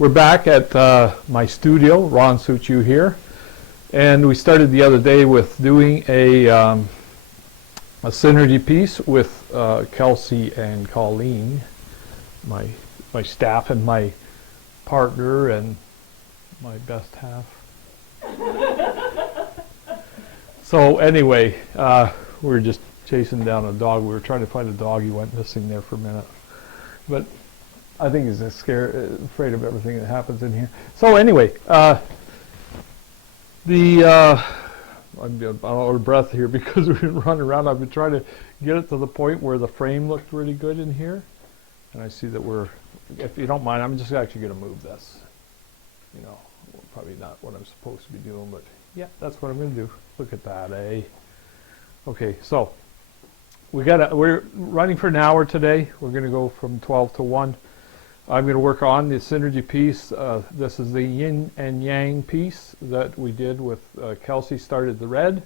We're back at my studio, Ron Suchiu here, and we started the other day with doing a synergy piece with Kelsey and Colleen, my staff and my partner and my best half. So anyway, we were just chasing down a dog. We were trying to find a dog. He went missing there for a minute, but I think he's afraid of everything that happens in here. So anyway, I'm out of breath here because we've been running around. I've been trying to get it to the point where the frame looked really good in here. And I see that if you don't mind, I'm just actually going to move this. You know, probably not what I'm supposed to be doing, but yeah, that's what I'm going to do. Look at that, eh? Okay, so we're running for an hour today. We're going to go from 12 to 1. I'm going to work on the synergy piece. This is the yin and yang piece that we did with Kelsey started the red,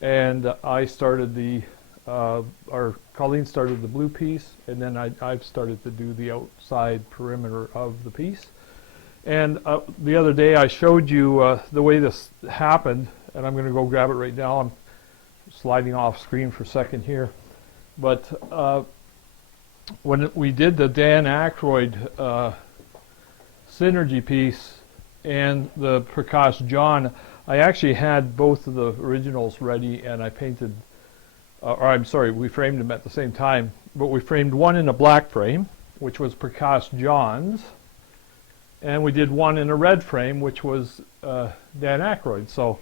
and I started or Colleen started the blue piece, and then I've started to do the outside perimeter of the piece. And the other day I showed you the way this happened, and I'm going to go grab it right now. I'm sliding off screen for a second here, but when we did the Dan Aykroyd synergy piece and the Prakash John, I actually had both of the originals ready, and I painted, we framed them at the same time, but we framed one in a black frame, which was Prakash John's, and we did one in a red frame, which was Dan Aykroyd. So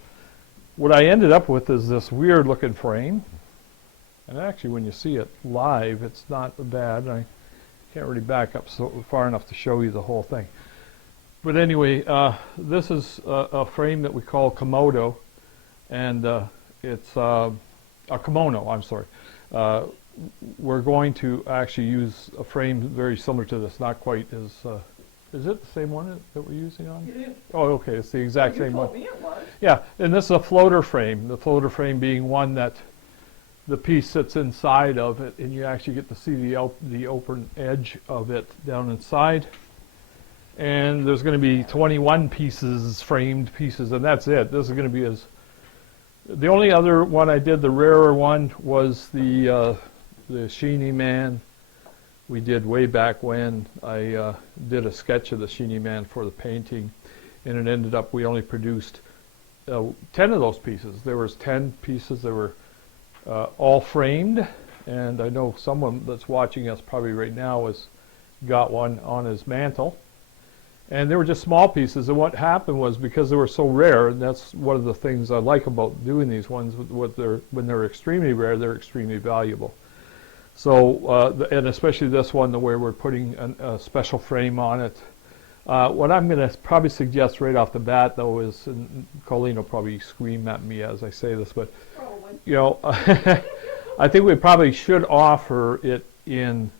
what I ended up with is this weird looking frame. And actually, when you see it live, it's not bad. I can't really back up so far enough to show you the whole thing. But anyway, this is a frame that we call Komodo, and it's a kimono, I'm sorry. We're going to actually use a frame very similar to this, not quite as, is it the same one that we're using on? It is. Oh, okay, it's the exact same one. You told me it was. Yeah, and this is a floater frame. The floater frame being one that the piece sits inside of it, and you actually get to see the open edge of it down inside. And there's going to be 21 pieces, framed pieces, and that's it. This is going to be the only other one I did, the rarer one, was the Sheeny Man. We did way back when. I did a sketch of the Sheeny Man for the painting, and it ended up we only produced 10 of those pieces. There was 10 pieces that were all framed, and I know someone that's watching us probably right now has got one on his mantle. And they were just small pieces, and what happened was, because they were so rare, and that's one of the things I like about doing these ones, when they're extremely rare, they're extremely valuable. So, and especially this one, the way we're putting a special frame on it. What I'm going to probably suggest right off the bat, though, is, and Colleen will probably scream at me as I say this, but you know, I think we probably should offer it in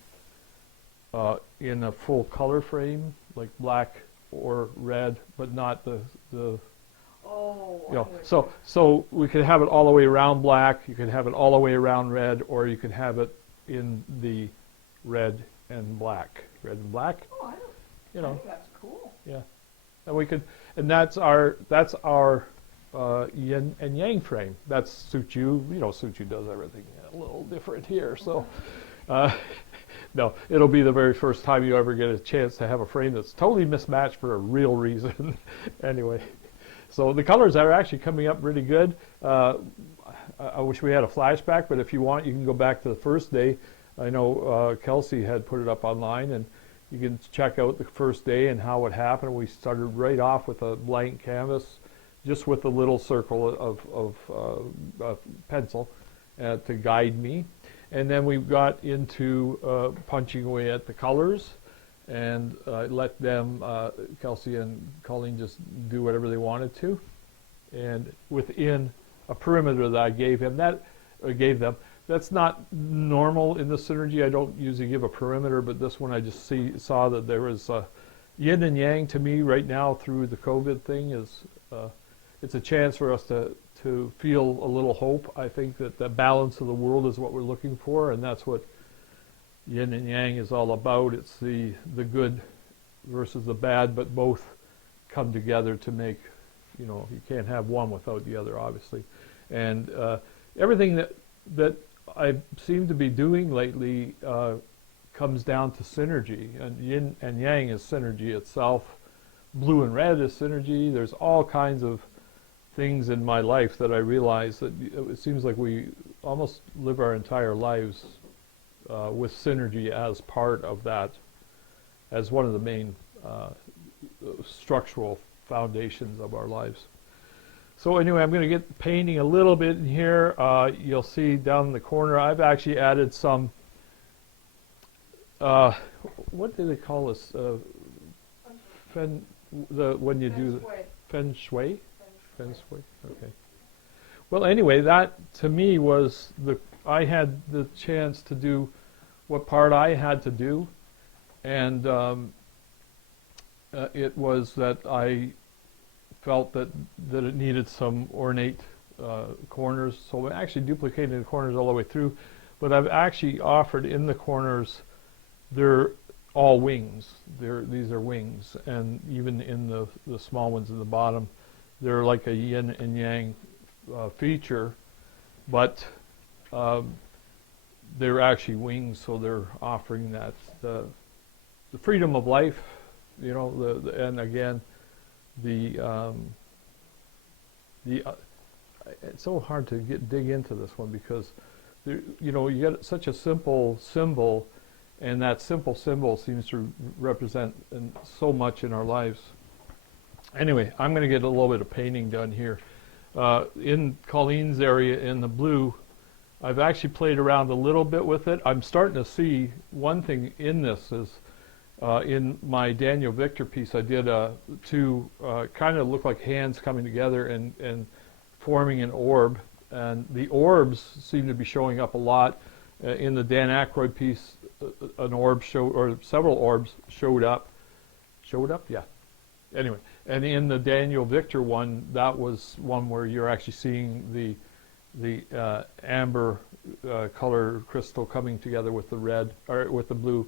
a full color frame, like black or red, but not the Oh. you know. So we could have it all the way around black. You could have it all the way around red, or you could have it in the red and black. Red and black. Oh, You know. I think that's cool. Yeah, and we could, and that's our yin and yang frame. That's Suchiu. You know, Suchiu does everything a little different here. So, no, it'll be the very first time you ever get a chance to have a frame that's totally mismatched for a real reason. Anyway, so the colors are actually coming up really good. I wish we had a flashback, but if you want, you can go back to the first day. I know Kelsey had put it up online, and you can check out the first day and how it happened. We started right off with a blank canvas, just with a little circle of pencil to guide me. And then we got into punching away at the colors, and let them, Kelsey and Colleen, just do whatever they wanted to. And within a perimeter that I gave them, that's not normal in the synergy. I don't usually give a perimeter, but this one I just saw that there was yin and yang to me right now through the COVID thing. It's a chance for us to feel a little hope. I think that the balance of the world is what we're looking for, and that's what yin and yang is all about. It's the good versus the bad, but both come together to make, you know, you can't have one without the other, obviously. And everything that I seem to be doing lately comes down to synergy, and yin and yang is synergy itself. Blue and red is synergy. There's all kinds of things in my life that I realize that it seems like we almost live our entire lives with synergy as part of that, as one of the main structural foundations of our lives. So anyway, I'm going to get painting a little bit in here. You'll see down in the corner, I've actually added some, what do they call this? When you do feng shui? Feng shui, okay. Well, anyway, that to me was I had the chance to do what part I had to do, and it was that I felt that it needed some ornate corners, so I actually duplicated the corners all the way through, but I've actually offered in the corners, they're all wings. These are wings, and even in the small ones in the bottom, they're like a yin and yang feature, but they're actually wings, so they're offering that the freedom of life, you know, and again, it's so hard to dig into this one because you know, you get such a simple symbol, and that simple symbol seems to represent so much in our lives. Anyway, I'm going to get a little bit of painting done here. In Colleen's area in the blue, I've actually played around a little bit with it. I'm starting to see one thing in this is in my Daniel Victor piece, I did two kind of look like hands coming together and forming an orb. And the orbs seem to be showing up a lot. In the Dan Aykroyd piece, an orb or several orbs showed up. Showed up? Yeah. Anyway, and in the Daniel Victor one, that was one where you're actually seeing the amber color crystal coming together with the red, or with the blue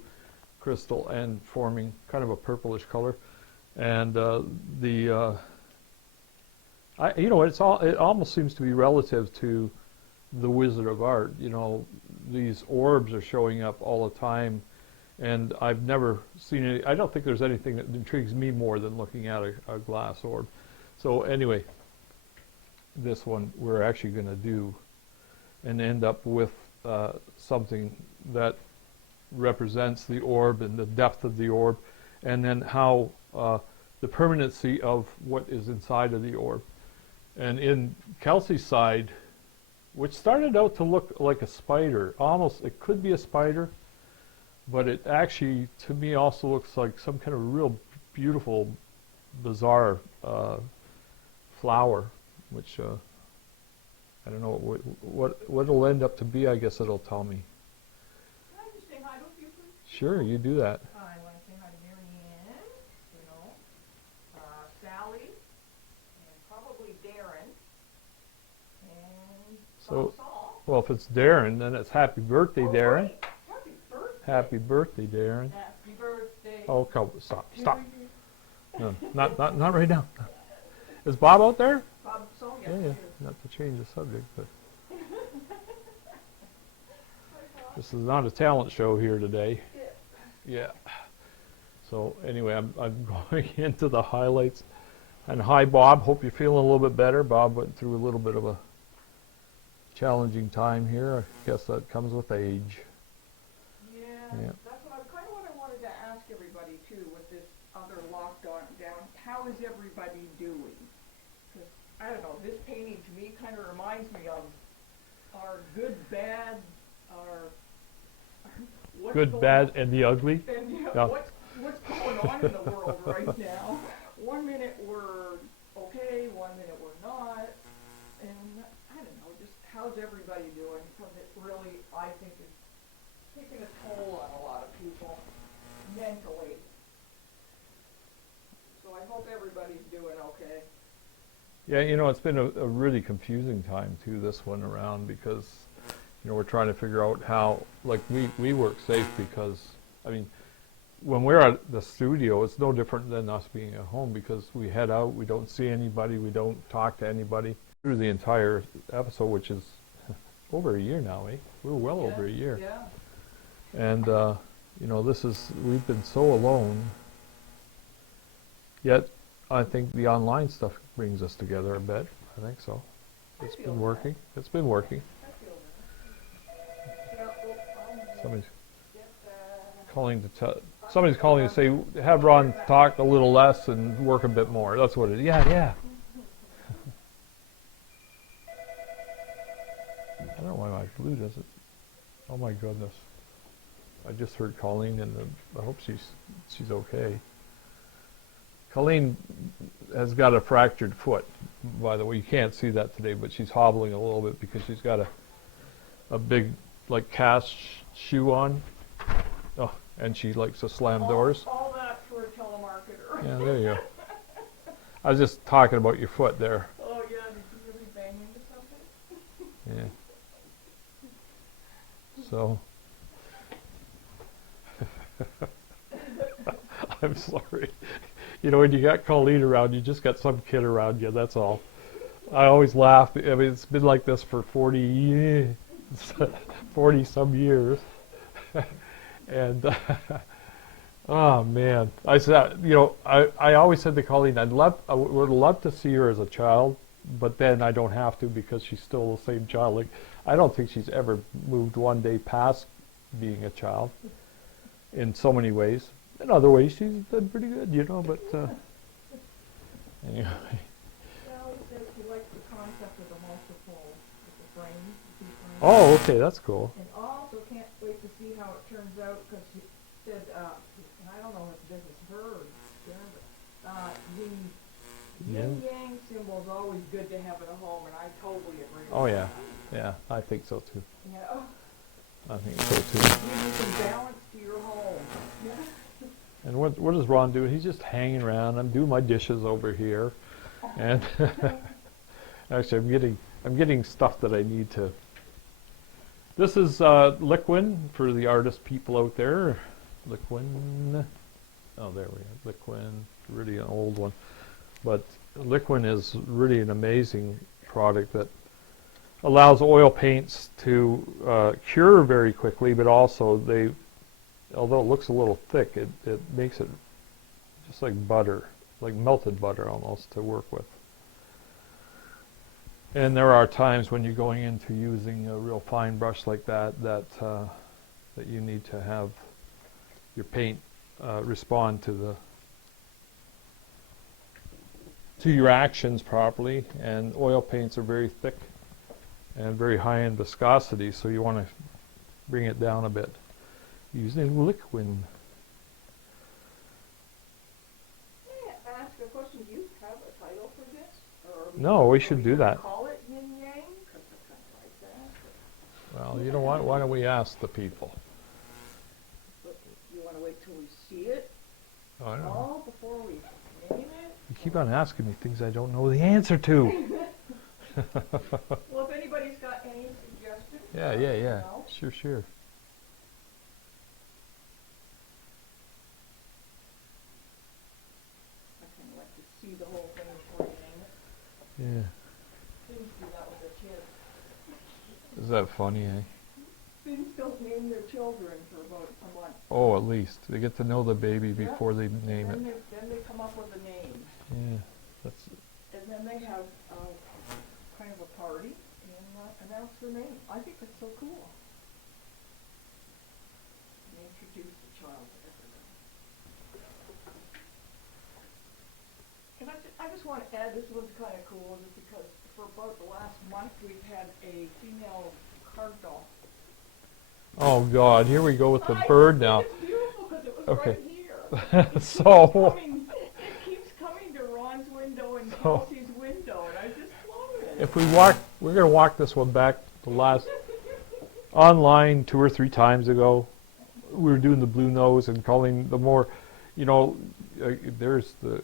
crystal, and forming kind of a purplish color. And you know, it almost seems to be relative to the Wizard of Art. You know, these orbs are showing up all the time, and I've never seen any. I don't think there's anything that intrigues me more than looking at a glass orb. So anyway, this one we're actually going to do and end up with something that represents the orb and the depth of the orb, and then how the permanency of what is inside of the orb. And in Kelsey's side, which started out to look like a spider, almost, it could be a spider, but it actually, to me, also looks like some kind of real beautiful, bizarre flower, which I don't know what it'll end up to be. I guess it'll tell me. Can I just say hi to a few people? Sure, you do that. I want to say hi to Marianne, you know, Sally, and probably Darren, and So, Saul. well, if it's Darren, then it's happy birthday, Oh, Darren. right. Happy birthday. Happy birthday, Darren. Happy birthday. Oh, come, stop. to you. No, not right now. Is Bob out there? Bob Saul, yes, Yeah, he yeah. is. Not to change the subject, but this is not a talent show here today. Yeah. So anyway, I'm going into the highlights. And hi, Bob. Hope you're feeling a little bit better. Bob went through a little bit of a challenging time here. I guess that comes with age. Yeah, that's kind of what I wanted to ask everybody too with this other lockdown. How is everybody doing? 'Cause, I don't know, this painting to me kind of reminds me of our good, bad, our what's Good, going bad, on, and the ugly. and Yeah. what's going on in the world right now. One minute we're okay, one minute we're not, and I don't know, just how's everybody doing? Because it really, I think, is taking a toll on a lot of people mentally. So I hope everybody's doing okay. Yeah, you know, it's been a really confusing time too, this one around, because, you know, we're trying to figure out how, like, we work safe because, I mean, when we're at the studio, it's no different than us being at home because we head out, we don't see anybody, we don't talk to anybody through the entire episode, which is over a year now, eh? We're well over a year. Yeah. And, you know, we've been so alone, yet I think the online stuff brings us together a bit. I think so. It's been working. It's been working. I feel that. Somebody's calling to tell. Somebody's calling to say, have Ron talk a little less and work a bit more. That's what it is. Yeah, yeah. I don't know why my blue doesn't. Oh my goodness. I just heard Colleen, and I hope she's okay. Colleen has got a fractured foot, by the way. You can't see that today, but she's hobbling a little bit because she's got a big, like, cast shoe on. Oh, and she likes to slam doors. All that for a telemarketer. Yeah, there you go. I was just talking about your foot there. Oh yeah, did you really bang into something? Yeah. So. I'm sorry. You know, when you got Colleen around, you just got some kid around you, that's all. I always laugh. I mean, it's been like this for 40 years, 40 some years. And, oh man. I said, you know, I always said to Colleen, I would love to see her as a child, but then I don't have to because she's still the same child. Like, I don't think she's ever moved one day past being a child in so many ways. In other ways, she's done pretty good, you know, but anyway. Well, he says he likes the concept of the multiple, with the frames, the two frames. Oh, okay, that's cool. And also can't wait to see how it turns out, because she said, and I don't know if this is her, but the yin-yang symbol is always good to have at a home, and I totally agree with Oh, yeah. that. Yeah, I think so, too. Yeah. I think so, too. Giving some balance to your home. Yeah. And what does Ron do? He's just hanging around. I'm doing my dishes over here. And actually, I'm getting stuff that I need to. This is Liquin for the artist people out there. Liquin. Oh, there we are. Liquin. Really an old one. But Liquin is really an amazing product that allows oil paints to cure very quickly, but also although it looks a little thick, it makes it just like butter, like melted butter almost to work with. And there are times when you're going into using a real fine brush like that that you need to have your paint respond to your actions properly. And oil paints are very thick and very high in viscosity, so you want to bring it down a bit using liquid. May I ask a question? Do you have a title for this? Or No, we should do that. Call it yin-yang? Because I kind of like that. Well, you know what? Why don't we ask the people? But you want to wait till we see it Oh, I don't know. all before we name it? You keep on asking me things I don't know the answer to. Well, if anybody's got any suggestions, Yeah. let me know. Sure. I kind of like to see the whole thing before you name it. Yeah. Students do that with their kids. Is that funny, eh? Students don't name their children for about a month. Oh, at least. They get to know the baby before they name it. Then they come up with a name. Yeah. That's And then they have kind of a party and announce their name. I think that's so cool. And introduce the child to everybody. And I just want to add, this one's kind of cool just because for about the last month we've had a female card doll. Oh God, here we go with the bird now. It's beautiful because it was Okay. right here. So It keeps coming to Ron's window and So- Kelsey's window, and I just love it. if we're gonna walk this one back the last online 2 or 3 times ago. We were doing the blue nose and calling the more, you know, there's the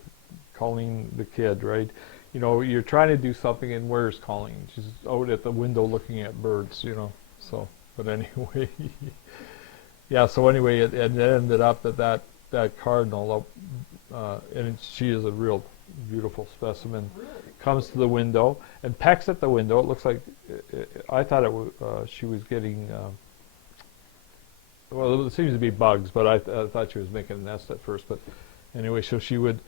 calling the kid, right? You know, you're trying to do something and where's Colleen? She's out at the window looking at birds, you know. So, but anyway, yeah. So anyway, it ended up that that cardinal, and she is a real beautiful specimen. Really? Comes to the window and pecks at the window. It looks like I thought she was getting. Well, it seems to be bugs, but I thought she was making a nest at first. But anyway, so you'd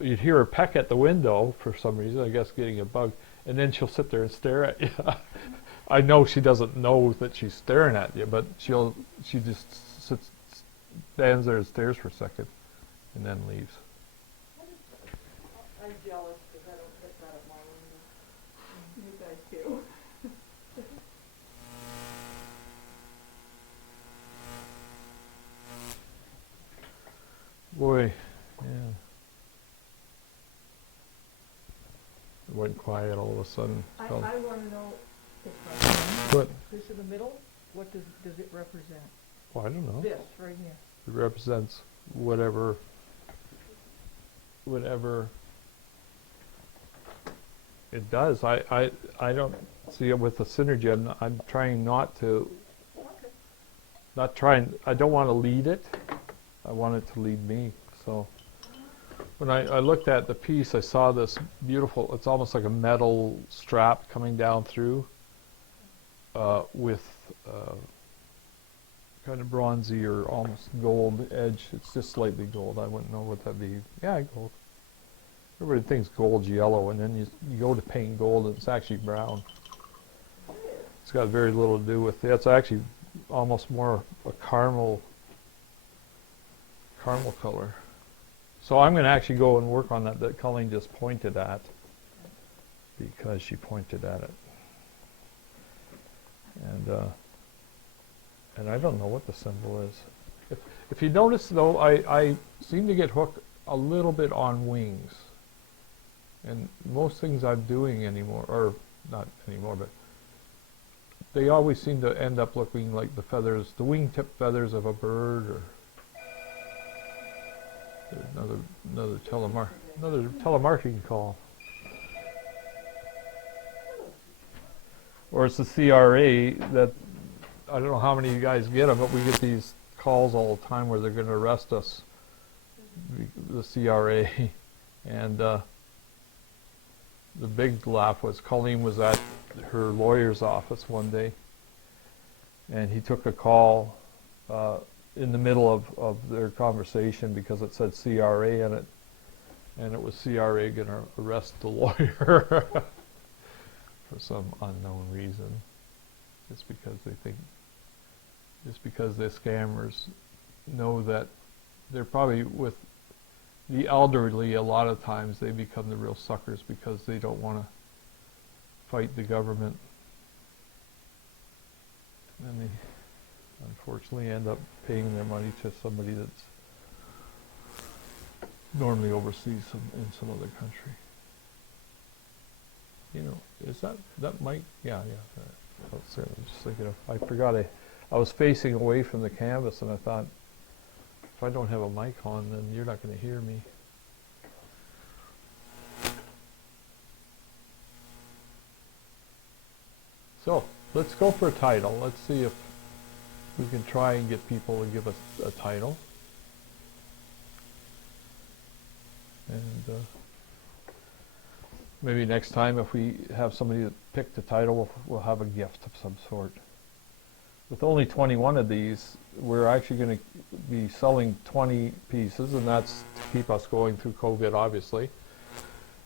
hear her peck at the window for some reason, I guess getting a bug, and then she'll sit there and stare at you. I know she doesn't know that she's staring at you, but she just stands there and stares for a second, and then leaves. I'm jealous because I don't get that at my window. You guys do. Boy, yeah. It went quiet all of a sudden. I Oh, want to know if What? this in the middle, what does it represent? Well, I don't know. This right here. It represents whatever it does. I don't see it with the synergy. I'm trying not to. Okay. I don't want to lead it. I want it to lead me. So when I looked at the piece, I saw this beautiful, it's almost like a metal strap coming down through with kind of bronzy or almost gold edge. It's just slightly gold. I wouldn't know what that'd be. Yeah, gold. Everybody thinks gold's yellow, and then you go to paint gold, and it's actually brown. It's got very little to do with it. It's actually almost more a caramel color. So I'm going to actually go and work on that Colleen just pointed at, because she pointed at it. And I don't know what the symbol is. If you notice though, I seem to get hooked a little bit on wings. And most things I'm doing anymore, or not anymore, but they always seem to end up looking like the feathers, the wingtip feathers of a bird, or another telemarketing call. Or it's the CRA that, I don't know how many of you guys get them, but we get these calls all the time where they're going to arrest us, the CRA. And the big laugh was Colleen was at her lawyer's office one day, and he took a call in the middle of their conversation because it said CRA in it, and it was CRA going to arrest the lawyer for some unknown reason, just because the scammers know that they're probably with the elderly. A lot of times they become the real suckers because they don't want to fight the government, and they unfortunately end up paying their money to somebody that's normally overseas in some other country. You know, is that might, yeah. That's it. I'm just thinking of, I forgot I was facing away from the canvas, and I thought, if I don't have a mic on, then you're not going to hear me. So let's go for a title. Let's see if we can try and get people to give us a title. And maybe next time, if we have somebody that picked the title, we'll have a gift of some sort. With only 21 of these, we're actually going to be selling 20 pieces, and that's to keep us going through COVID, obviously.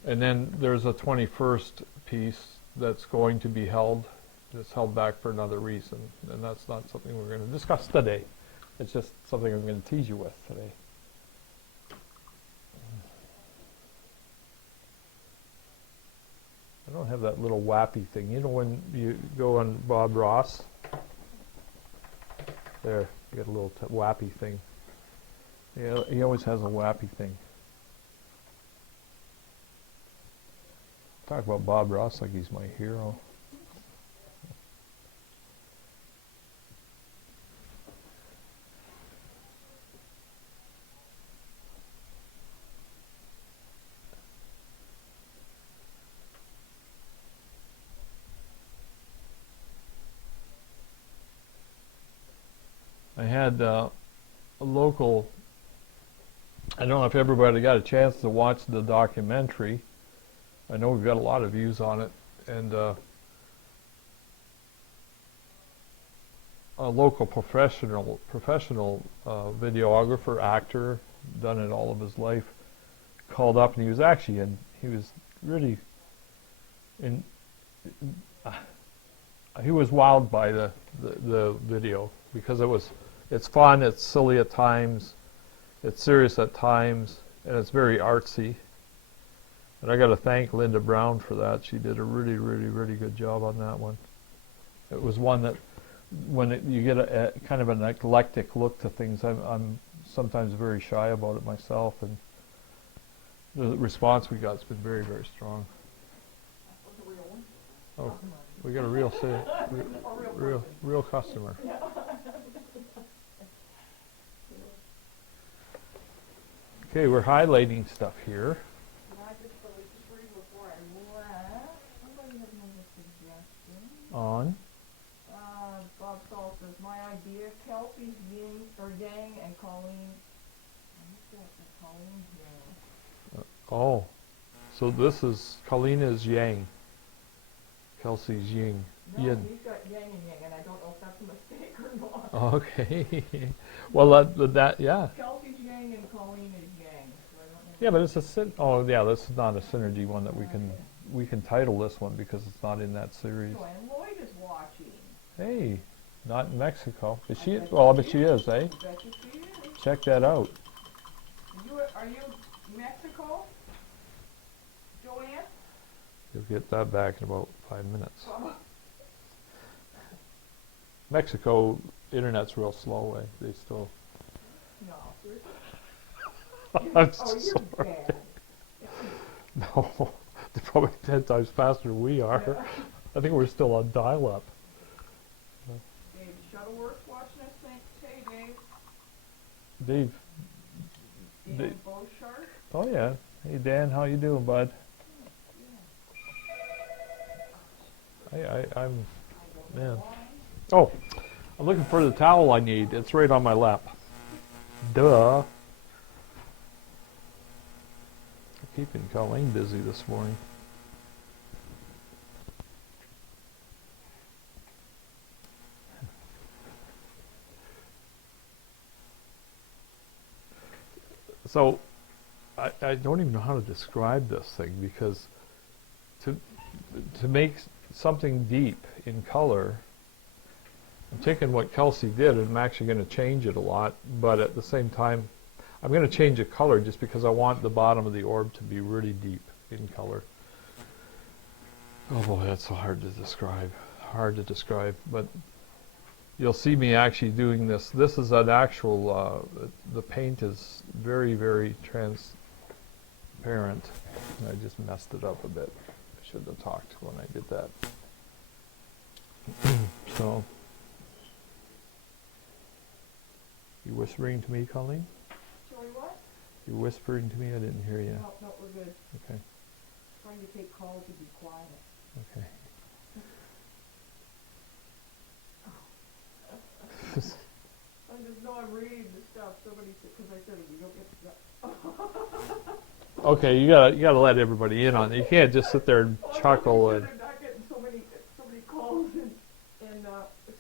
And then there's a 21st piece that's going to be held. It's held back for another reason, and that's not something we're going to discuss today. It's just something I'm going to tease you with today. I don't have that little wappy thing. You know when you go on Bob Ross? There, you get a little wappy thing. Yeah, he always has a wappy thing. Talk about Bob Ross like he's my hero. I had a local I don't know if everybody got a chance to watch the documentary. I know we've got a lot of views on it, and a local professional videographer, actor, done it all of his life, called up, and he was actually he was really he was wowed by the video, because it's fun, it's silly at times, it's serious at times, and it's very artsy. And I got to thank Linda Brown for that. She did a really good job on that one. It was one that, when you get a kind of an eclectic look to things, I'm sometimes very shy about it myself, and the response we got has been very strong. Oh, we got a real customer. Okay, we're highlighting stuff here. On. Bob Saul says, my idea, Kelsey's yin or yang and Colleen. Colleen's yang. Oh, so this is, Colleen is yang. Kelsey's yin. No, Yin. he's got yang and yang, and I don't know if that's a mistake or not. Okay. Well, that yeah. Kelsey's yang and Colleen is yang. So I don't know. Yeah, but it's a oh yeah, this is not a synergy one that we can title this one, because it's not in that series. So, and Lloyd is watching. Hey, not in Mexico. Is she? Well, I bet she is, eh? I bet you she is. Check that out. Are you Mexico, Joanne? You'll get that back in about 5 minutes. Mexico, internet's real slow, eh? They still. No, seriously. I'm Oh, you're sorry. bad. No, they're probably 10 times faster than we are. Yeah. I think we're still on dial-up. Dave Shuttleworth watching us. Thanks. Hey, Dave. Dave. Dan Beauchart. Oh yeah. Hey Dan, how you doing, bud? I'm. Man. Oh, I'm looking for the towel I need. It's right on my lap. Duh. Keeping Colleen busy this morning. So, I don't even know how to describe this thing, because to make something deep in color, I'm taking what Kelsey did and I'm actually going to change it a lot, but at the same time I'm going to change the color just because I want the bottom of the orb to be really deep in color. Oh boy, that's so hard to describe, but you'll see me actually doing this. This is an actual, the paint is very transparent. I just messed it up a bit. I should have talked when I did that. So, you whispering to me, Colleen? Sorry, what? You're whispering to me? I didn't hear you. No, we're good. Okay. Trying to take calls to be quiet. Okay. I just know I'm reading the stuff. Somebody said, because I said you don't get that. Okay, you gotta let everybody in on it. You can't just sit there and chuckle and. I'm not getting so many calls, and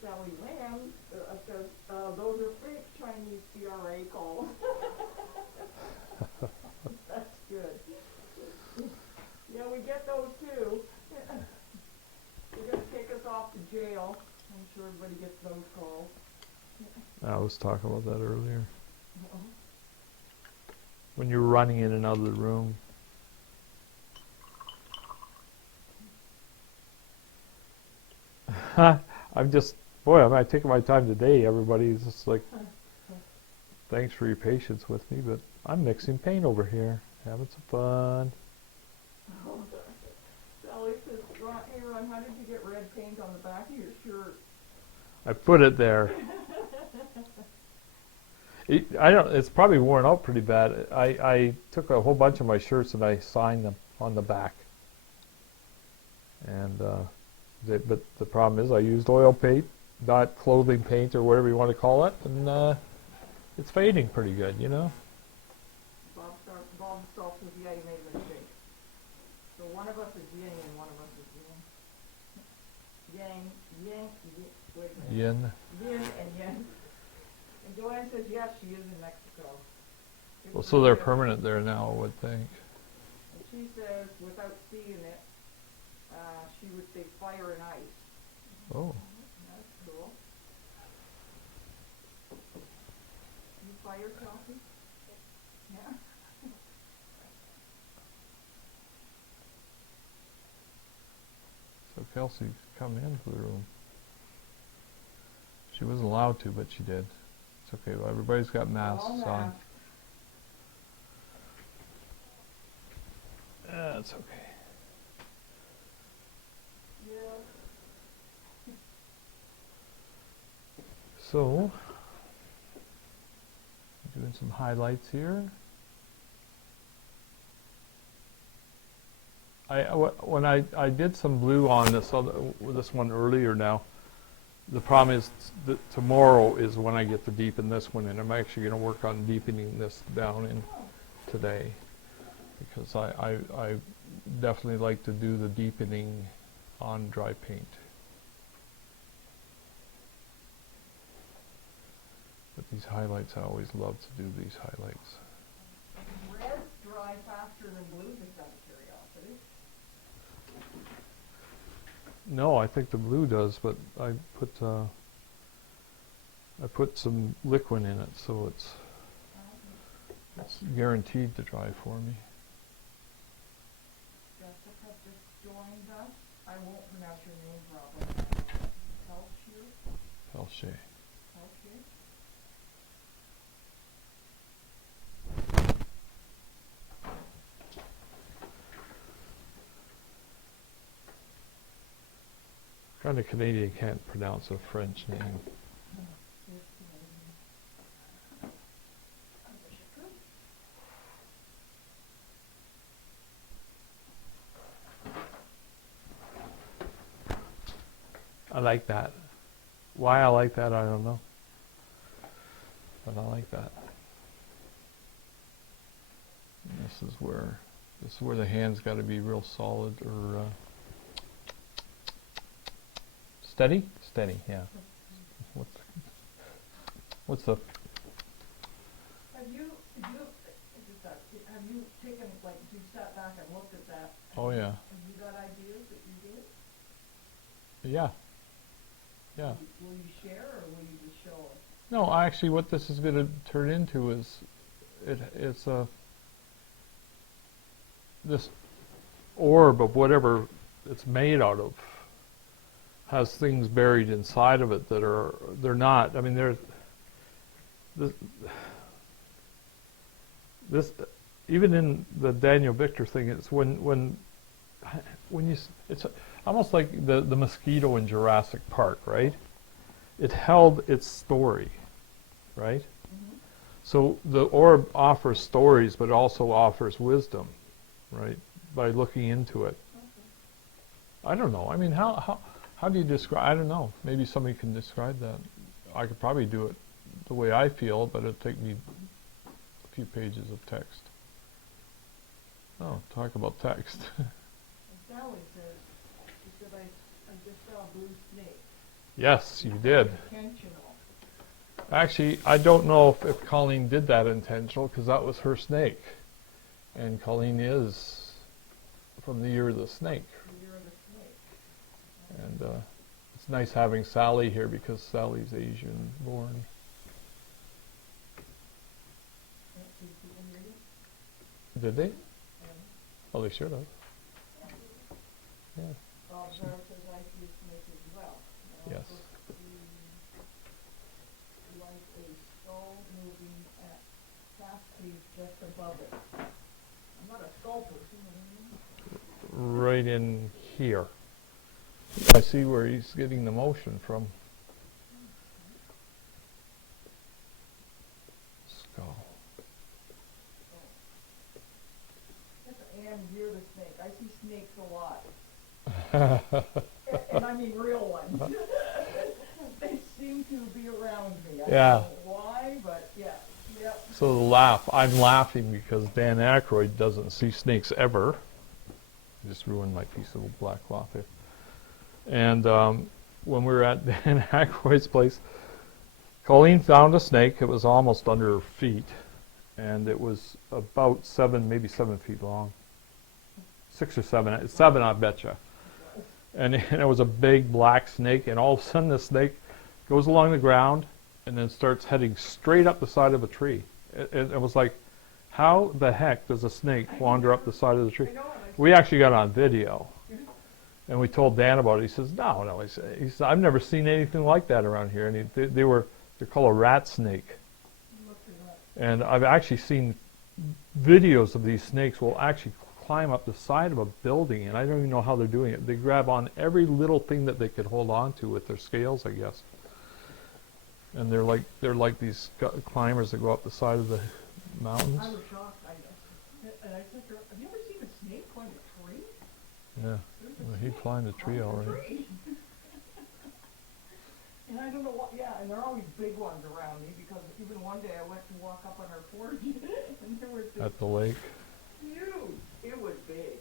Sally Lamb says those are fake Chinese CRA calls. That's good. Yeah, we get those too. They're gonna take us off to jail. I'm sure everybody gets those calls. I was talking about that earlier. Uh-oh. When you're running in and out of the room. I'm just, boy, I'm taking my time today. Everybody's just like, thanks for your patience with me, but I'm mixing paint over here, having some fun. Oh, Sally says, hey Ron, how did you get red paint on the back of your shirt? I put it there. It's probably worn out pretty bad. I took a whole bunch of my shirts and I signed them on the back. And but the problem is I used oil paint, not clothing paint or whatever you want to call it, and it's fading pretty good, you know. skull says, yeah, you made a mistake. So one of us is yin and one of us is yang. Yang, wait a minute. Yin. Yin and yang. And Joanne says, yes, she is in Mexico. Well, so they're permanent there now, I would think. And she says, without seeing it, she would say fire and ice. Oh. That's cool. You fire, Kelsey? Yeah. So Kelsey, come into the room. She wasn't allowed to, but she did. It's okay. Well, everybody's got masks All on. masked. That's okay. Yeah. So, doing some highlights here. When I did some blue on this one earlier now, the problem is that tomorrow is when I get to deepen this one, and I'm actually going to work on deepening this down in today, because I definitely like to do the deepening on dry paint. But these highlights, I always love to do these highlights. Red dry faster than blue, just out of curiosity. No, I think the blue does, but I put some liquid in it, so it's guaranteed to dry for me. Jessica just joined us. I won't pronounce your name properly. Suchiu? Pelche. Okay. Kind of Canadian can't pronounce a French name. I like that. Why I like that, I don't know. But I like that. And this is where the hand's got to be real solid or steady? Steady, yeah. What's the Have you taken, like, you sat back and looked at that? Oh yeah. Have you got ideas that you did? Yeah. Yeah. Will you share, or will you just show us? No, actually what this is going to turn into is it's this orb of whatever it's made out of has things buried inside of it that they're not. I mean, there's this even in the Daniel Victor thing. It's when it's almost like the mosquito in Jurassic Park, right? It held its story, right? Mm-hmm. So the orb offers stories, but also offers wisdom, right? By looking into it. Okay. I don't know. I mean, how do you describe? I don't know. Maybe somebody can describe that. I could probably do it the way I feel, but it'd take me a few pages of text. Oh, talk about text. Sally says, she said, I just saw a blue snake. Yes, you did. Intentional. Actually, I don't know if Colleen did that intentional, because that was her snake. And Colleen is from the year of the snake. The year of the snake. And it's nice having Sally here, because Sally's Asian born. Did people read it? Did they? Oh, they should have. Yeah. Bob Zara says I see a snake as well. Yes. Like a skull moving at fast speed just above it. I'm not a skull person, you know what Right in here. I see where he's getting the motion from. Skull. And you're the snake. I see snakes a lot. And I mean real ones. They seem to be around me. I Yeah. don't know why, but yeah. Yep. So the laugh, I'm laughing because Dan Aykroyd doesn't see snakes ever. Just ruined my piece of black cloth here. And when we were at Dan Aykroyd's place, Colleen found a snake. It was almost under her feet, and it was about maybe 7 feet long. 6 or 7, 7 I betcha. And it was a big black snake, and all of a sudden the snake goes along the ground and then starts heading straight up the side of a tree. It was like, how the heck does a snake wander up the side of the tree? We actually got on video, and we told Dan about it. He says, no. He said, I've never seen anything like that around here. And they're called a rat snake. And I've actually seen videos of these snakes will actually climb up the side of a building, and I don't even know how they're doing it. They grab on every little thing that they could hold on to with their scales, I guess. And they're like these climbers that go up the side of the mountains. I was shocked, I guess. And I said to her, have you ever seen a snake climb a tree? Yeah, well, he climbed a tree already. And I don't know what, yeah, and there are always big ones around me, because even one day I went to walk up on our porch, and there was this At the lake. huge, it was big.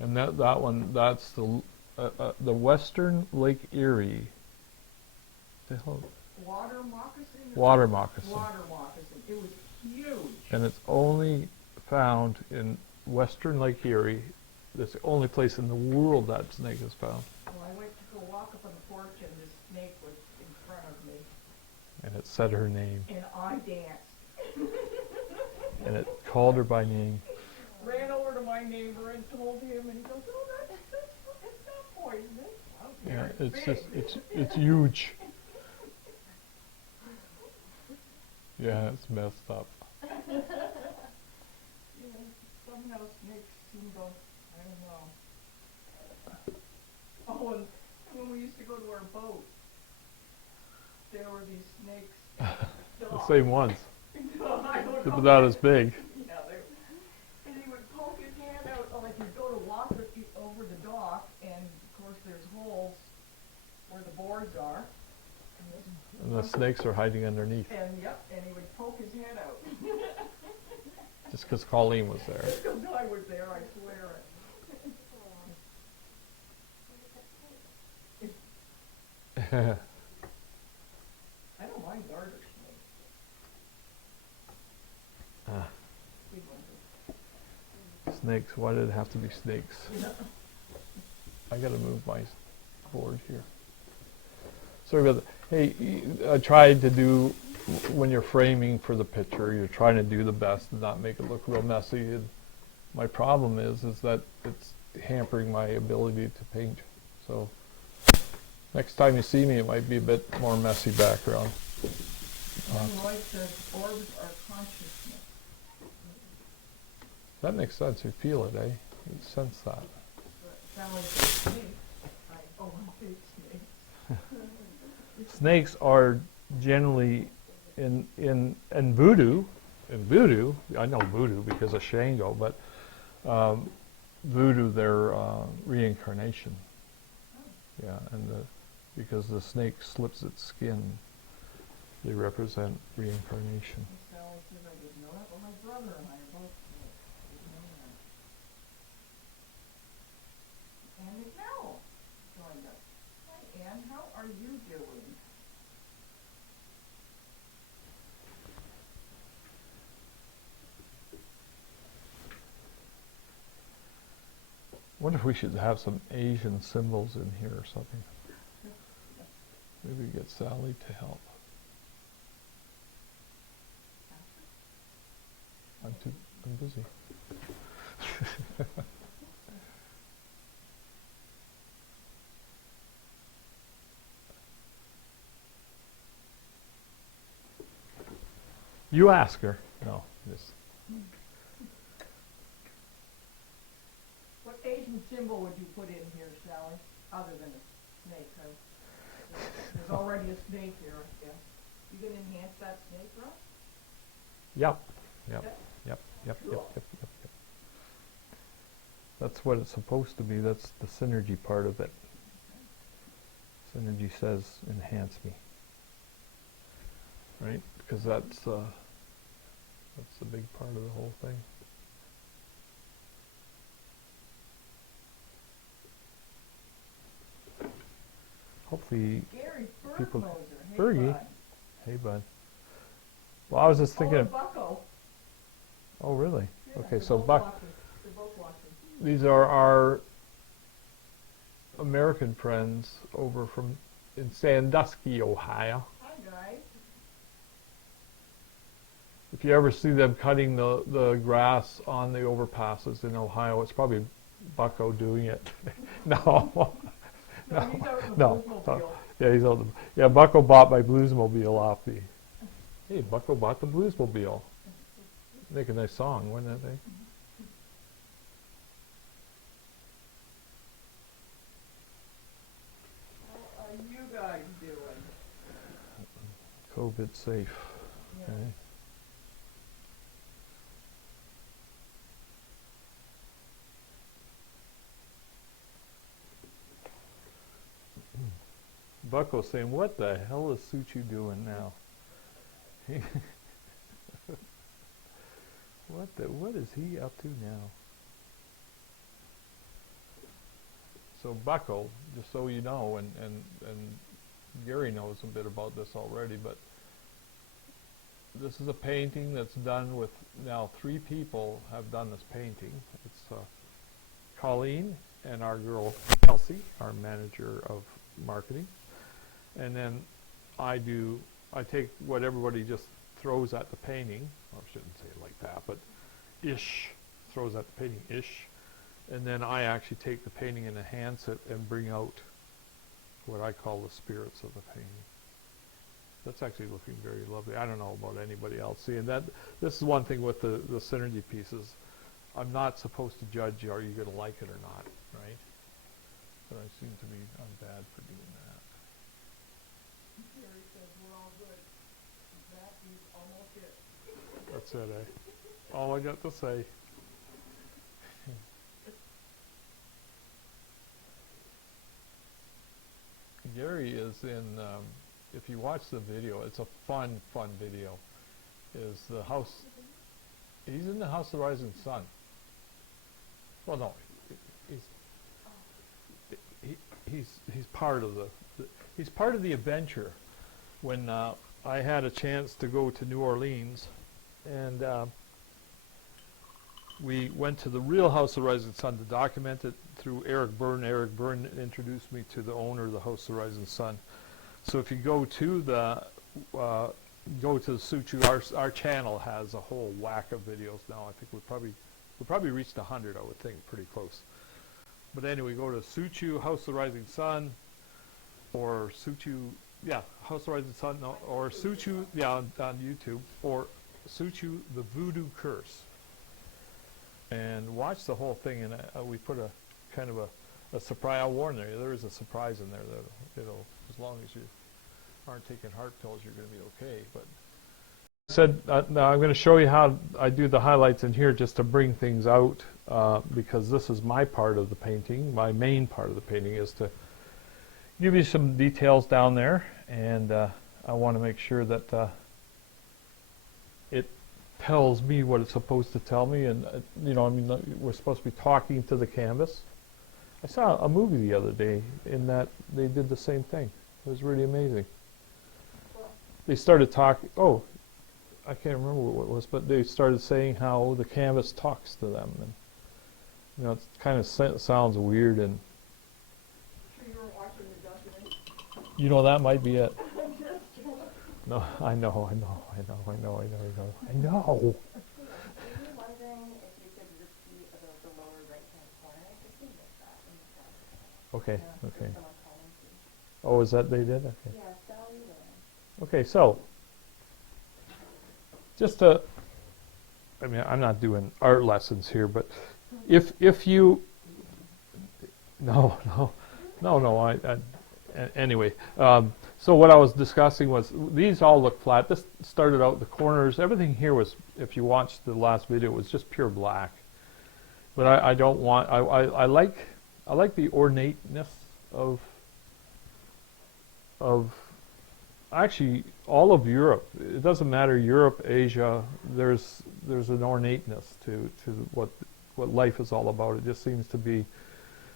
And that one, that's the Western Lake Erie. The hell? Water moccasin? Water moccasin. Water moccasin, it was huge. And it's only found in Western Lake Erie. That's the only place in the world that snake is found. Well, I went to go walk up on the porch, and this snake was in front of me, And it said her name. and I danced. And it called her by name. Ran over to my neighbor and told him, and he goes, oh, it's not poisonous. I don't Yeah, care, it's big. just it's huge. Yeah, it's messed up. Yeah, somehow snakes seem to, I don't know. Oh, and when we used to go to our boat, there were these snakes. The same ones, I don't know. but not as big. Yeah, and he would poke his hand out, like he'd go to walk over the dock, and of course there's holes where the boards are. And the snakes are hiding underneath. And yep, and he would poke his head out. Just because Colleen was there. Because I was there, I swear it. I don't mind garter snakes. Ah, Big ones. snakes, why did it have to be snakes? I gotta move my board here. Sorry about that. Hey, I tried to do, when you're framing for the picture, you're trying to do the best and not make it look real messy. And my problem is that it's hampering my ability to paint. So next time you see me, it might be a bit more messy background. Like the orbs are consciousness. That makes sense. You feel it, eh? You sense that. Sound like a snake. I hate snakes. Snakes are generally in voodoo. In voodoo, I know voodoo because of Shango, but voodoo, they're reincarnation. Yeah, and because the snake slips its skin, they represent reincarnation. Sally said I didn't know that, but my brother and I are both snakes. Didn't know that. And Mel joined us. Hi, Ann. How are you doing? Wonder if we should have some Asian symbols in here or something. Maybe get Sally to help. I'm busy. You ask her. No, just. What Asian symbol would you put in here, Sally, other than a snake? There's already a snake here, I guess. You can enhance that snake, Russ? Yep. Okay. Cool. Yep. That's what it's supposed to be. That's the synergy part of it. Synergy says enhance me. Right? because that's the big part of the whole thing. Hopefully, Gary people. Bergmoser. Hey, Bergie. bud. Hey, bud. Well, I was just Oh, thinking. and Bucko. Oh, really? Yeah, Okay, they're so both Buck. watching. They're both watching. These are our American friends over from in Sandusky, Ohio. Hi, guys. If you ever see them cutting the grass on the overpasses in Ohio, it's probably Bucko doing it. No. No, he's out in the No. Bluesmobile. Yeah, he's on the. Yeah, Bucko bought my Bluesmobile off the. Hey, Bucko bought the Bluesmobile. Make a nice song, wouldn't it? How are you guys doing? COVID safe. Yeah. Okay. Bucko's saying, "What the hell is Suchiu doing now?" What is he up to now? So Bucko, just so you know, and Gary knows a bit about this already, but this is a painting that's done with, now 3 people have done this painting. It's Colleen and our girl Kelsey, our manager of marketing. And then I take what everybody just throws at the painting, well, I shouldn't say it like that, but throws at the painting, and then I actually take the painting and enhance it and bring out what I call the spirits of the painting. That's actually looking very lovely. I don't know about anybody else seeing that. This is one thing with the synergy pieces. I'm not supposed to judge you, are you going to like it or not, right? But I seem to be, I'm bad for doing that. Gary says we're all good. That is almost it. That's it, eh? All I got to say. Gary is in, if you watch the video, it's a fun video, is the house, he's in the House of the Rising Sun. Well, no, he's part of he's part of the adventure. When I had a chance to go to New Orleans, and we went to the real House of the Rising Sun to document it through Eric Byrne. Eric Byrne introduced me to the owner of the House of the Rising Sun. So if you go to the Suchiu, our channel has a whole whack of videos now. I think we probably reached 100. I would think, pretty close. But anyway, go to Suchiu House of the Rising Sun, or Suchiu, yeah, House of the Rising Sun, no, or Suchiu, yeah, on YouTube, or Suchiu the Voodoo Curse. And watch the whole thing, and we put a kind of a surprise. I'll warn you, there is a surprise in there that as long as you aren't taking heart pills, you're going to be okay. But I said, now I'm going to show you how I do the highlights in here just to bring things out, because this is my part of the painting. My main part of the painting is to give you some details down there, and I want to make sure that it tells me what it's supposed to tell me. And you know, I mean, we're supposed to be talking to the canvas. I saw a movie the other day in that they did the same thing. It was really amazing. They started talking, oh, I can't remember what it was, but they started saying how the canvas talks to them, and you know, it kind of sounds weird, and Sure you were watching the documentary? you know, that might be it. I'm just joking. No, I know. Were you wondering if you could repeat about the lower right-hand corner? I think you missed that in the front. Okay, Yeah, okay. someone calling you. Oh, is that they did? Okay. Yeah, Sally there. Okay, so just to, I mean, I'm not doing art lessons here, but if you, anyway, so what I was discussing was these all look flat. This started out the corners. Everything here was, if you watched the last video, it was just pure black. But I don't want, I like the ornateness of actually all of Europe. It doesn't matter, Europe, Asia. There's an ornateness to what life is all about. It just seems to be.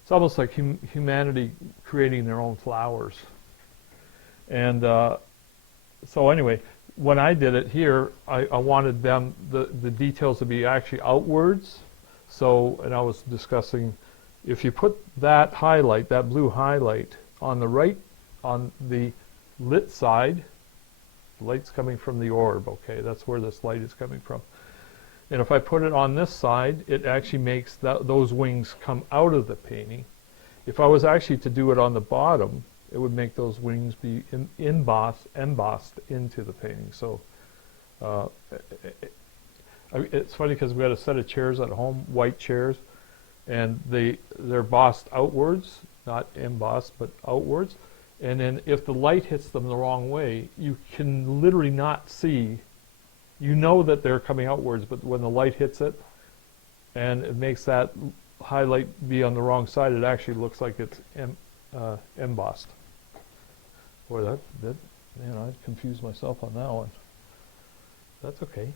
It's almost like humanity creating their own flowers. And so anyway, when I did it here, I wanted the details to be actually outwards. So, and I was discussing, if you put that highlight, that blue highlight, on the right, on the lit side, the light's coming from the orb, okay, that's where this light is coming from. And if I put it on this side, it actually makes those wings come out of the painting. If I was actually to do it on the bottom, it would make those wings be embossed into the painting. So it's funny because we had a set of chairs at home, white chairs, and they're bossed outwards, not embossed, but outwards. And then if the light hits them the wrong way, you can literally not see. You know that they're coming outwards, but when the light hits it, and it makes that highlight be on the wrong side, it actually looks like it's embossed. Boy, that I confused myself on that one. That's okay.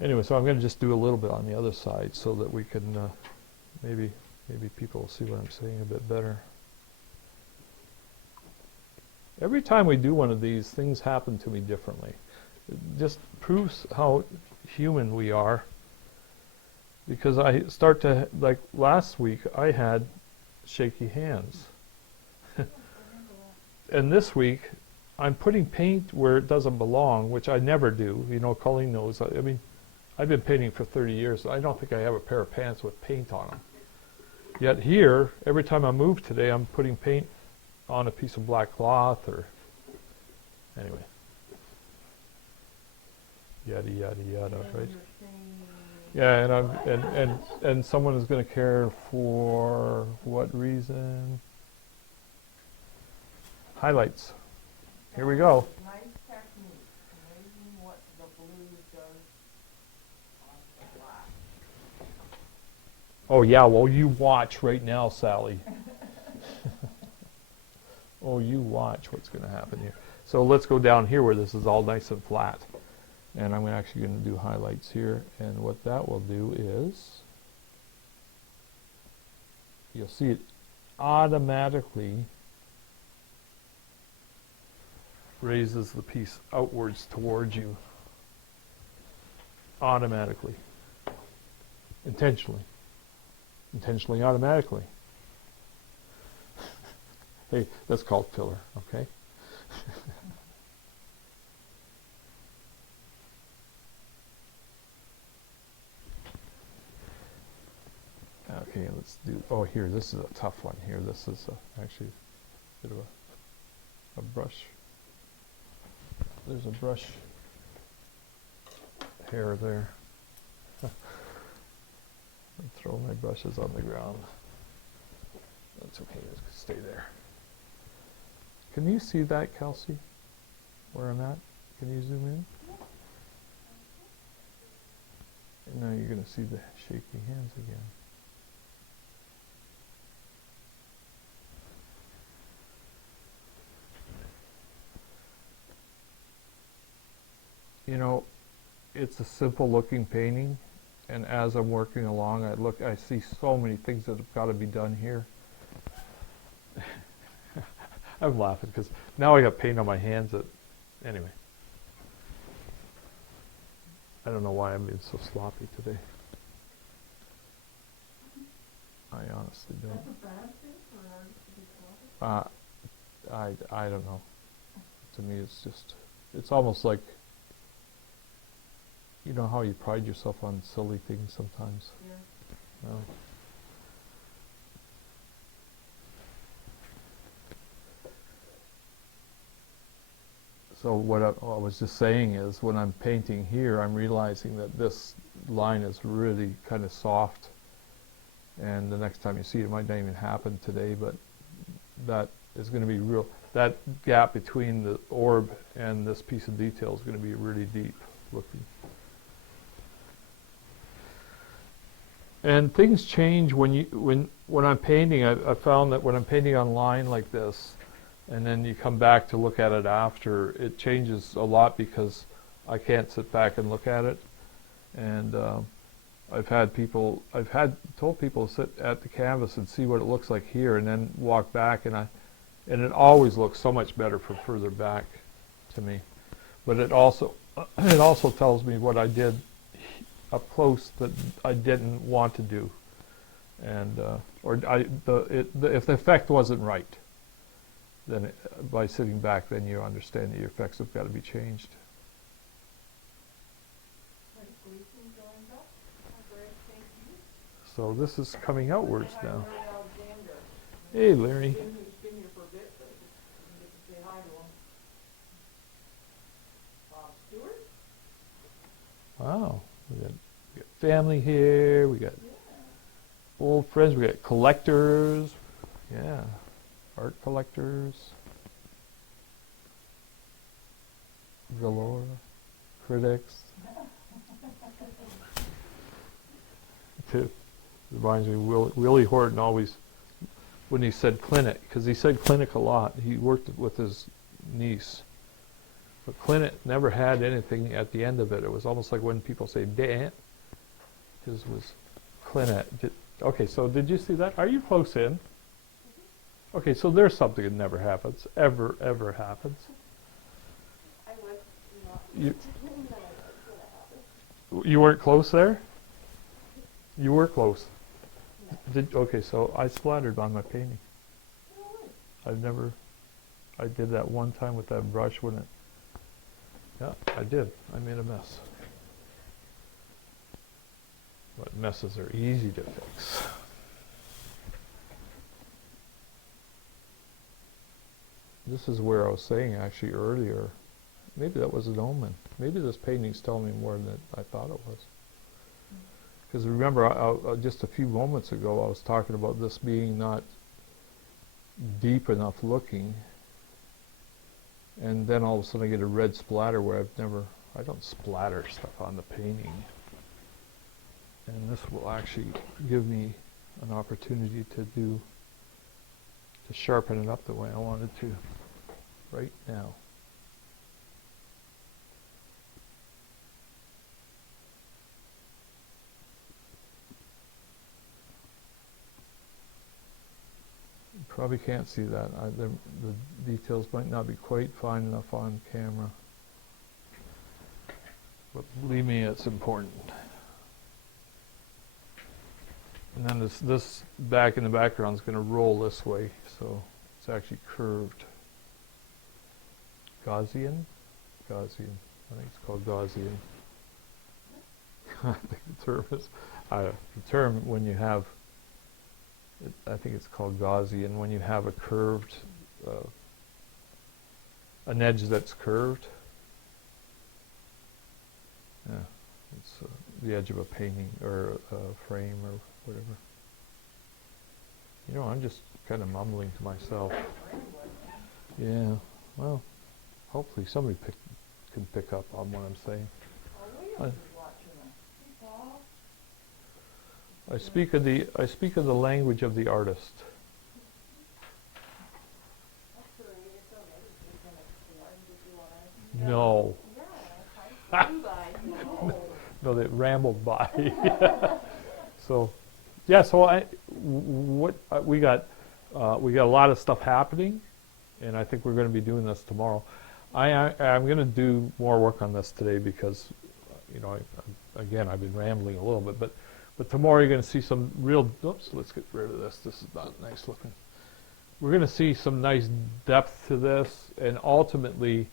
Anyway, so I'm going to just do a little bit on the other side so that we can maybe people will see what I'm saying a bit better. Every time we do one of these, things happen to me differently. It just proves how human we are. Because I start to, like last week, I had shaky hands. And this week, I'm putting paint where it doesn't belong, which I never do. You know, Colleen knows. I mean, I've been painting for 30 years. I don't think I have a pair of pants with paint on them. Yet here, every time I move today, I'm putting paint on a piece of black cloth or, anyway. Yada, yada, yada, right? Yeah, and someone is going to care for what reason? Highlights. Here we go. Nice technique. Amazing what the blue does on the black. Oh yeah, well you watch right now, Sally. Oh, you watch what's going to happen here. So let's go down here where this is all nice and flat. And I'm actually going to do highlights here. And what that will do is, you'll see it automatically raises the piece outwards towards you. Automatically. Intentionally. Intentionally, automatically. Hey, that's called filler, okay? Okay, let's do, oh here, this is a tough one here. This is actually a bit of a brush. There's a brush hair there. I'll throw my brushes on the ground. That's okay, just stay there. Can you see that, Kelsey? Where I'm at? Can you zoom in? And now you're going to see the shaky hands again. You know, it's a simple looking painting, and as I'm working along, I see so many things that have got to be done here. I'm laughing because now I got paint on my hands that, anyway. I don't know why I'm being so sloppy today. I honestly don't. That's a bad thing, or is it I don't know. To me, it's almost like, you know how you pride yourself on silly things sometimes? Yeah. No. So what I was just saying is, when I'm painting here, I'm realizing that this line is really kind of soft. And the next time you see it, it might not even happen today, but that is going to be real. That gap between the orb and this piece of detail is going to be really deep looking. And things change when I'm painting. I found that when I'm painting on line like this, and then you come back to look at it after, it changes a lot because I can't sit back and look at it. And I've told people to sit at the canvas and see what it looks like here, and then walk back, and it always looks so much better from further back to me. But it also tells me what I did up close that I didn't want to do, and if the effect wasn't right, then by sitting back, then you understand that your effects have got to be changed. So this is coming outwards now. Hey, Larry. Wow, we got family here. We got old friends. We got collectors. Yeah, art collectors. Galore. Critics. It reminds me, Willie Horton always, when he said clinic, because he said clinic a lot, he worked with his niece. But clinic never had anything at the end of it. It was almost like when people say dant, his was clinic. Okay, so did you see that? Are you close in? Okay, so there's something that never happens, ever happens. I was not You, thinking that it was going to happen. you weren't close there? You were close. No. Okay, so I splattered on my painting. I did that one time with that brush when it, yeah, I did. I made a mess. But messes are easy to fix. This is where I was saying actually earlier, maybe that was an omen. Maybe this painting's telling me more than I thought it was. Because remember, just a few moments ago, I was talking about this being not deep enough looking. And then all of a sudden I get a red splatter where I don't splatter stuff on the painting. And this will actually give me an opportunity to sharpen it up the way I wanted to right now. You probably can't see that. The details might not be quite fine enough on camera. But believe me, it's important. And then this back in the background is going to roll this way, so it's actually curved. Gaussian? Gaussian. I think it's called Gaussian. I think the term is, the term when you have, I think it's called Gaussian, when you have a curved, an edge that's curved. Yeah, it's the edge of a painting or a frame or whatever. You know, I'm just kind of mumbling to myself. Yeah, well, hopefully somebody can pick up on what I'm saying. I speak of the language of the artist. No. No, they rambled by. So, yeah. So we got a lot of stuff happening, and I think we're going to be doing this tomorrow. I'm going to do more work on this today because, you know, again, I've been rambling a little bit, but tomorrow you're going to see some real. Oops, let's get rid of this. This is not nice looking. We're going to see some nice depth to this, and ultimately,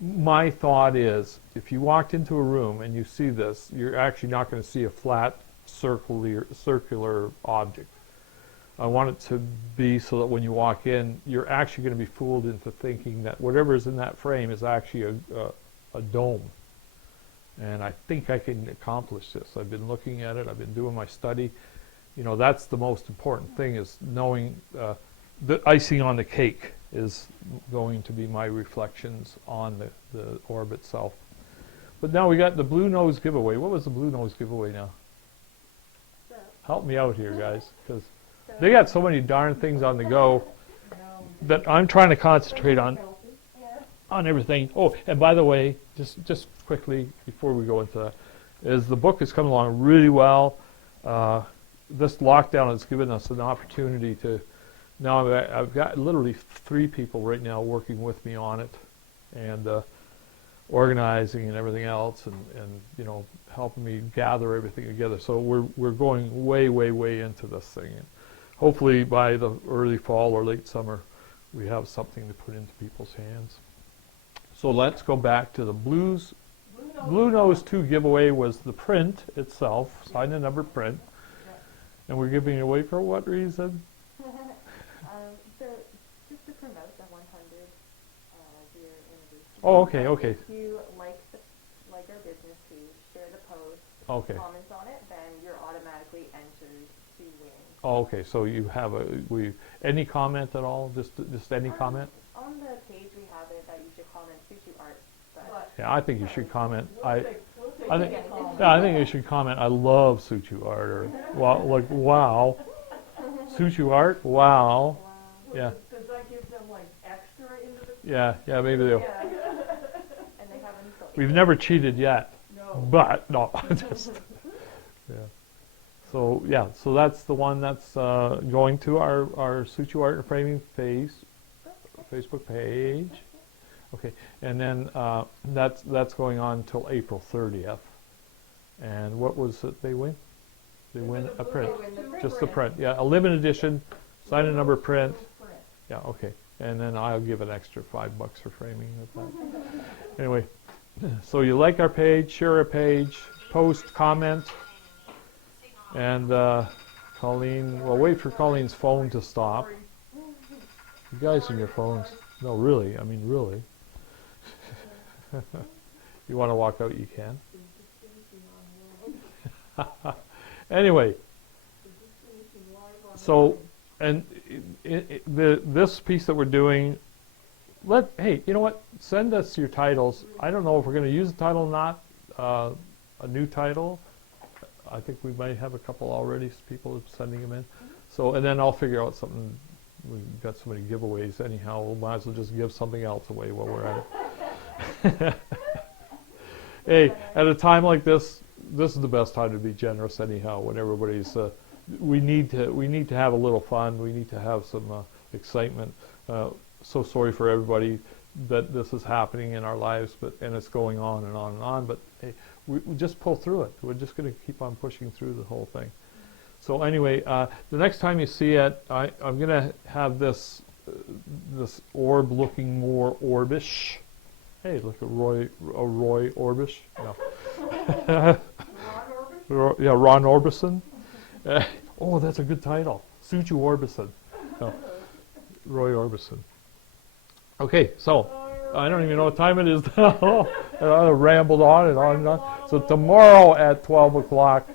my thought is, if you walked into a room and you see this, you're actually not going to see a flat, circular object. I want it to be so that when you walk in, you're actually going to be fooled into thinking that whatever is in that frame is actually a dome. And I think I can accomplish this. I've been looking at it. I've been doing my study. You know, that's the most important thing, is knowing the icing on the cake is going to be my reflections on the orb itself. But now we got the blue nose giveaway. What was the blue nose giveaway now? Help me out here, guys, because they got so many darn things on the go. that I'm trying to concentrate on Yeah. everything. Oh, and by the way, just quickly before we go into that, is the book is coming along really well. This lockdown has given us an opportunity to, now I've got literally 3 people right now working with me on it, and organizing and everything else, and you know, helping me gather everything together. So we're going way into this thing. And hopefully by the early fall or late summer, we have something to put into people's hands. So let's go back to the Blue Nose 2 giveaway. Was the print itself, sign and number print. And we're giving it away for what reason? So just to promote the 100 year anniversary. Oh, okay. If you like our business page, share the post, Okay. comments on it, then you're automatically entered to win. Oh, okay. So you have any comment at all? Just any comment? On the page we have it that you should comment Suchiu art, but Yeah, I think you should comment. I think any comment. yeah, I think you should comment. I love Suchiu art, or like wow, Suchiu art, wow. Yeah, Does that give them like extra into the? yeah, maybe they'll. Yeah. And they haven't sold. We've never cheated yet, No. but no, just yeah. So yeah, so that's the one that's going to our Suchiu art and framing Facebook page. Okay, and then that's going on till April 30th. And what was it they win? They win a print, just the print. Yeah, a limited edition, sign and number print. Yeah, okay. And then I'll give an extra $5 for framing with that. Anyway, so you like our page, share our page, post, comment, and Colleen. Well, wait for Colleen's phone to stop. You guys and your phones. No, really. I mean, really. You want to walk out, you can. Anyway, so, and this piece that we're doing, hey, you know what? Send us your titles. I don't know if we're going to use the title or not, a new title. I think we might have a couple already, people sending them in. So, and then I'll figure out something. We've got so many giveaways anyhow, we might as well just give something else away while we're at it. Hey, at a time like this is the best time to be generous anyhow, when everybody's, we need to have a little fun, we need to have some excitement. So sorry for everybody that this is happening in our lives, and it's going on and on and on, but hey, we just pull through it. We're just going to keep on pushing through the whole thing. So anyway, the next time you see it, I'm going to have this orb looking more orbish. Hey, look at Roy Orbish. No. Yeah, Ron Orbison. Oh, that's a good title. Suchiu Orbison. No. Roy Orbison. Okay, so I don't even know what time it is now. I rambled on and on and on. So tomorrow at 12 o'clock,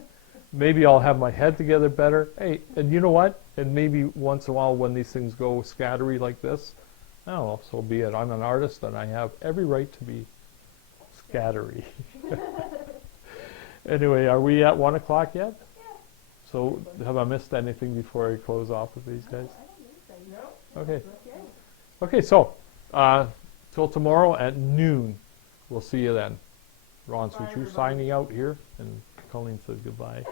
maybe I'll have my head together better. Hey, and you know what? And maybe once in a while when these things go scattery like this, oh, so be it. I'm an artist and I have every right to be scattery. Anyway, are we at 1 o'clock yet? Yeah. So have I missed anything before I close off with these guys? No. Okay. Okay. Okay, so till tomorrow at noon. We'll see you then. Ron Suchiu signing out here, and Colleen said goodbye.